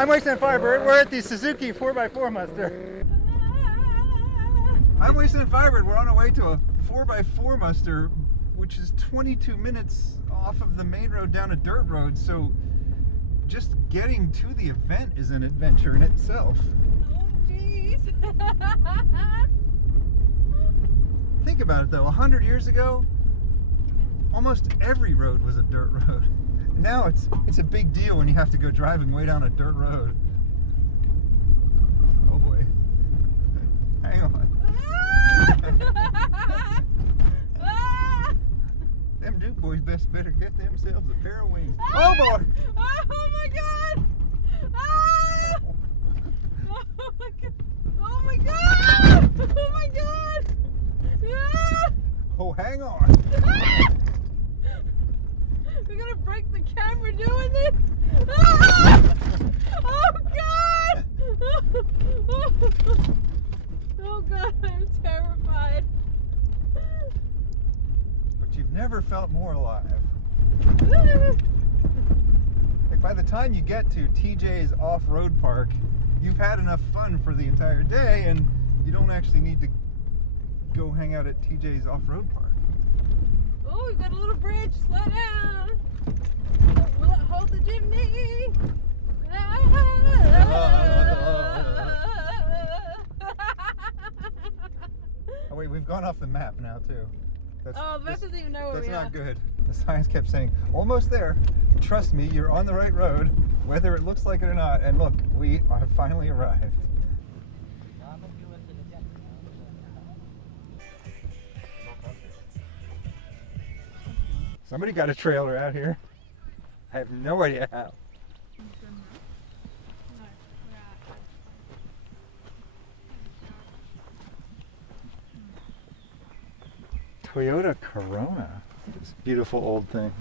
I'm wasting Firebird. We're at the Suzuki 4x4 muster. I'm wasting Firebird. We're on our way to a 4x4 muster, which is 22 minutes off of the main road down a dirt road. So just getting to the event is an adventure in itself. Oh, jeez. Think about it though, 100 years ago, almost every road was a dirt road. Now it's a big deal when you have to go driving way down a dirt road. Oh boy. Hang on. Them Duke boys better get themselves a pair of wings. Oh boy! Oh my god! Ah! Oh my god! Oh my god! Oh my god! Ah! Oh, hang on. Ah! We're gonna break the camera doing this. Ah! Oh god! Oh god, I'm terrified. But you've never felt more alive. Like by the time you get to TJ's off-road park, you've had enough fun for the entire day and you don't actually need to go hang out at TJ's off-road park. Oh, we've got a little bridge. Slow down. Will it hold the Jimny? Oh wait, we've gone off the map now too. The map doesn't even know where that's we are. not good. The signs kept saying, almost there. Trust me, you're on the right road, whether it looks like it or not. And look, we have finally arrived. Somebody got a trailer out here. I have no idea how. Toyota Corona. This beautiful old thing.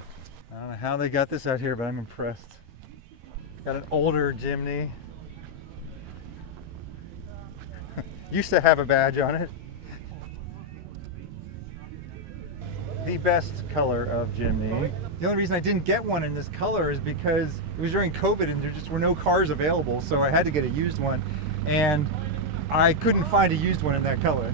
I don't know how they got this out here, but I'm impressed. Got an older Jimny. Used to have a badge on it. The best color of Jimny. The only reason I didn't get one in this color is because it was during COVID and there just were no cars available, so I had to get a used one, and I couldn't find a used one in that color.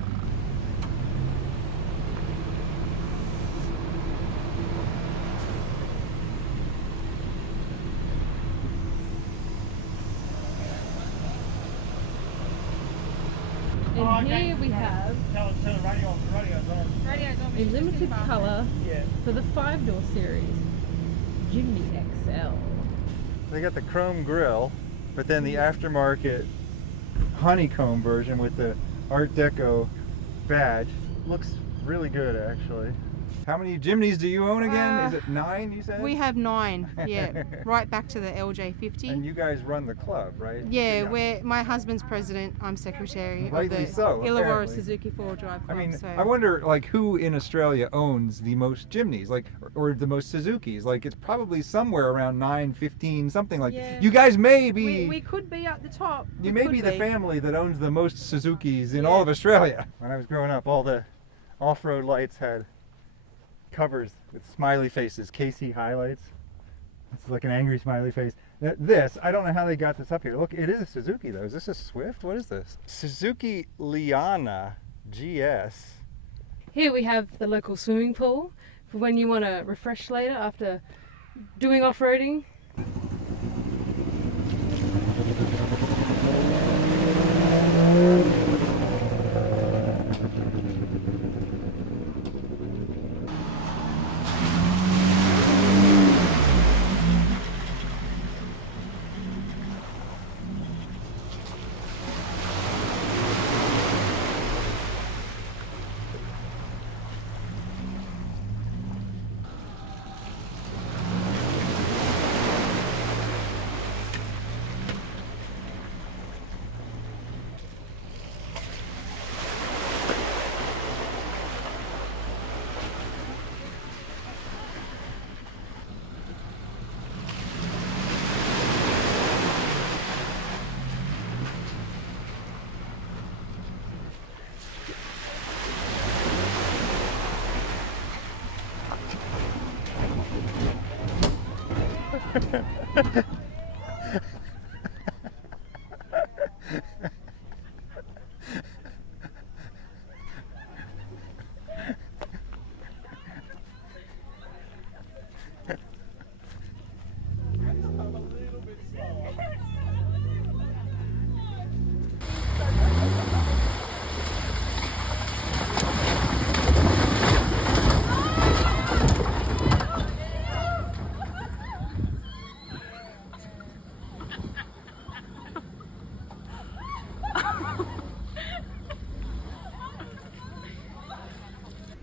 And here we have a limited colour for the 5-door series, Jimny XL. They got the chrome grille, but then the aftermarket honeycomb version with the Art Deco badge looks really good actually. How many Jimnys do you own again? Is it 9 you said? We have 9, yeah, right back to the LJ50. And you guys run the club, right? Yeah, my husband's president, I'm secretary Rightly of the so, Illawarra apparently. Suzuki 4-Drive Club. I mean, so. I wonder like who in Australia owns the most Jimnys, like, or the most Suzukis. Like it's probably somewhere around 9, 15, something like that. You guys may be... We could be at the top. You may be the family that owns the most Suzukis in all of Australia. When I was growing up, all the off-road lights had covers with smiley faces, KC highlights. It's like an angry smiley face. This, I don't know how they got this up here. Look, it is a Suzuki though. Is this a Swift? What is this? Suzuki Liana GS. Here we have the local swimming pool for when you want to refresh later after doing off-roading.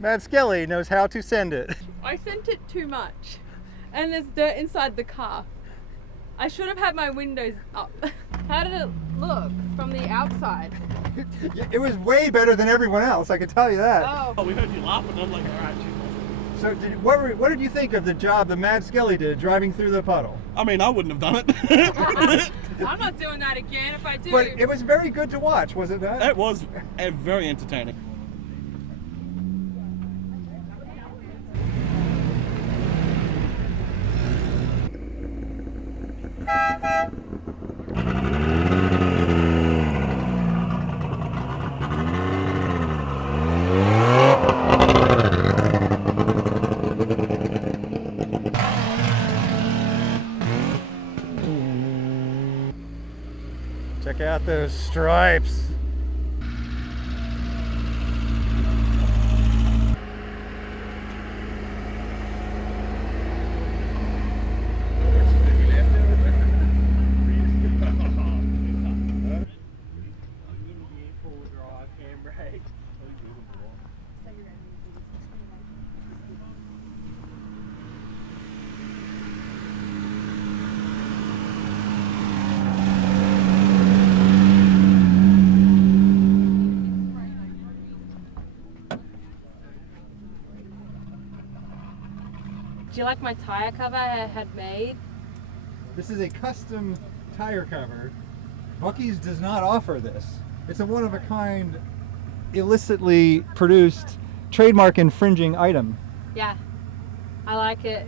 Mad Skelly knows how to send it. I sent it too much, and there's dirt inside the car. I should have had my windows up. How did it look from the outside? It was way better than everyone else, I can tell you that. Oh, We heard you laughing. I'm like, all right, So what did you think of the job that Mad Skelly did driving through the puddle? I mean, I wouldn't have done it. I'm not doing that again. If I do, But it was very good to watch, was it not? It was very entertaining. Check out those stripes. do you like my tire cover I had made? This is a custom tire cover. Buc-ee's does not offer this. It's a one-of-a-kind, illicitly produced, trademark infringing item. Yeah, I like it.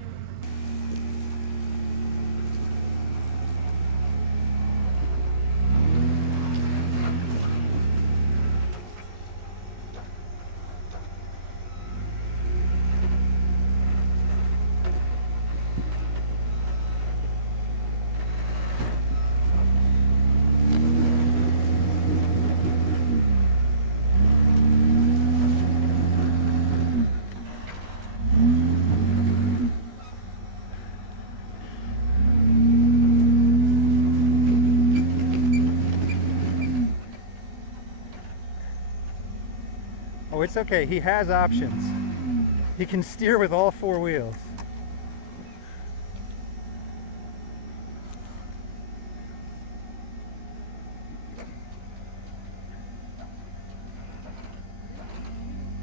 Oh, it's okay. He has options. He can steer with all four wheels.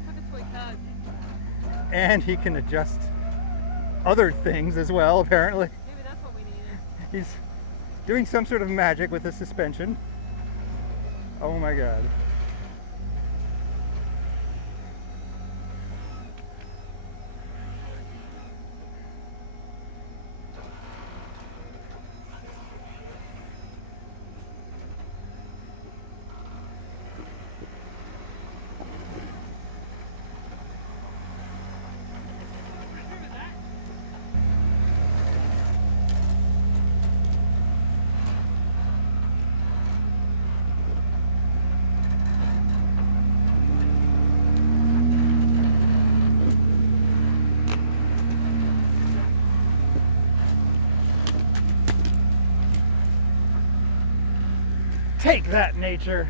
Look at toy card. And he can adjust other things as well, apparently. Maybe that's what we needed. He's doing some sort of magic with the suspension. Oh my god. Take that, nature!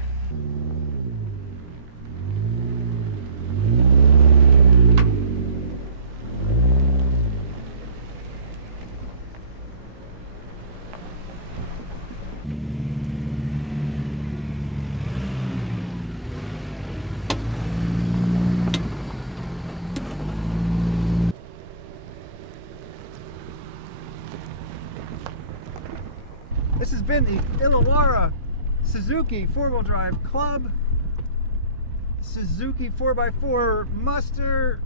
This has been the Illawarra Suzuki 4-wheel drive club, Suzuki 4x4 muster.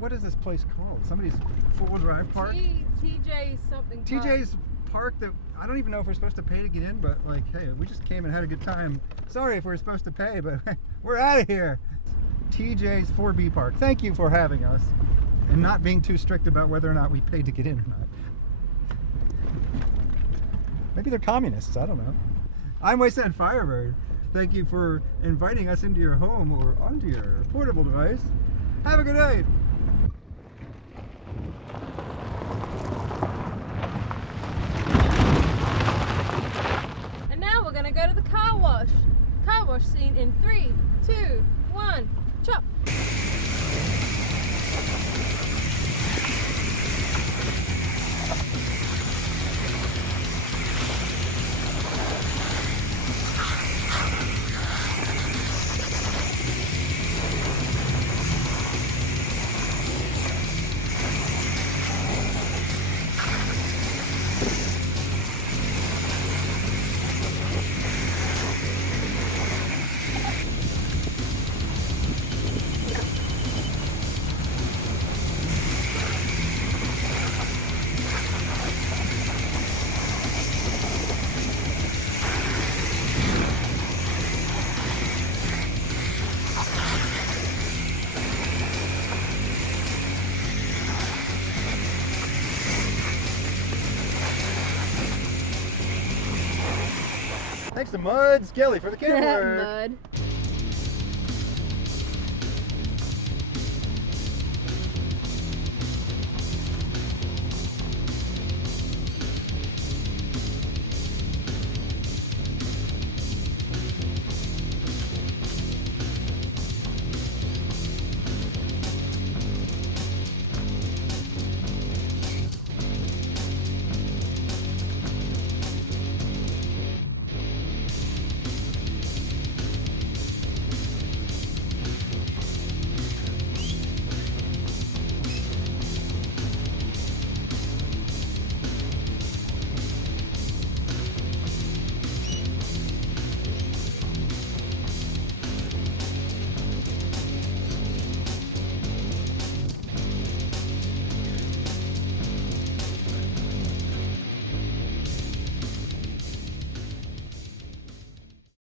What is this place called? Somebody's 4-wheel drive park? TJ's something. TJ's park that I don't even know if we're supposed to pay to get in, but like, hey, we just came and had a good time. Sorry if we're supposed to pay, but we're out of here. TJ's 4B park. Thank you for having us and not being too strict about whether or not we paid to get in or not. Maybe they're communists, I don't know. I'm Wayside Firebird. Thank you for inviting us into your home or onto your portable device. Have a good night. And now we're gonna go to the car wash. Car wash scene in 3, 2, 1, chop. Thanks to Mud Skelly for the camera. Mud.